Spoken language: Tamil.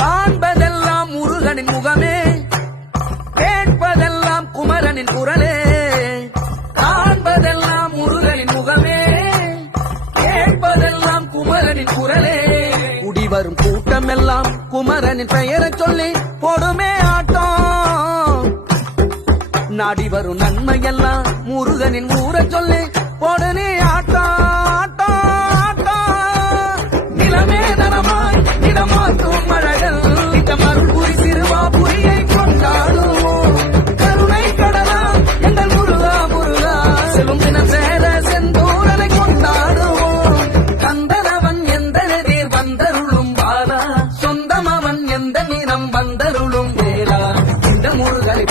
காண்பதெல்லாம் முருகனின் முகமே, கேட்பதெல்லாம் குமரனின் குரலே. காண்பதெல்லாம் முருகனின் முகமே, கேட்பதெல்லாம் குமரனின் குரலே. குடிவரும் கூட்டம் எல்லாம் குமரனின் பெயரை சொல்லி போடுமே ஆட்டம். நாடி வரும் நன்மை எல்லாம் முருகனின் ஊரை சொல்லி போடுனே ஆட்டம். நிலமே நலமாய் இடமாற்றும் மழகள் மறுபுரி சிறுவாபுரியை கொண்டாடுவோம். கருணை கடலா எங்கள் முருகா முருகா, செல்லும் தினம் சேர செந்தூரனை கொண்டாடுவோம். கந்தனவன் எந்த எதிர் வந்தருளும் பாலா, சொந்தம் அவன் எந்த நிறம் வந்தருளும் வேளா. இந்த முருகனை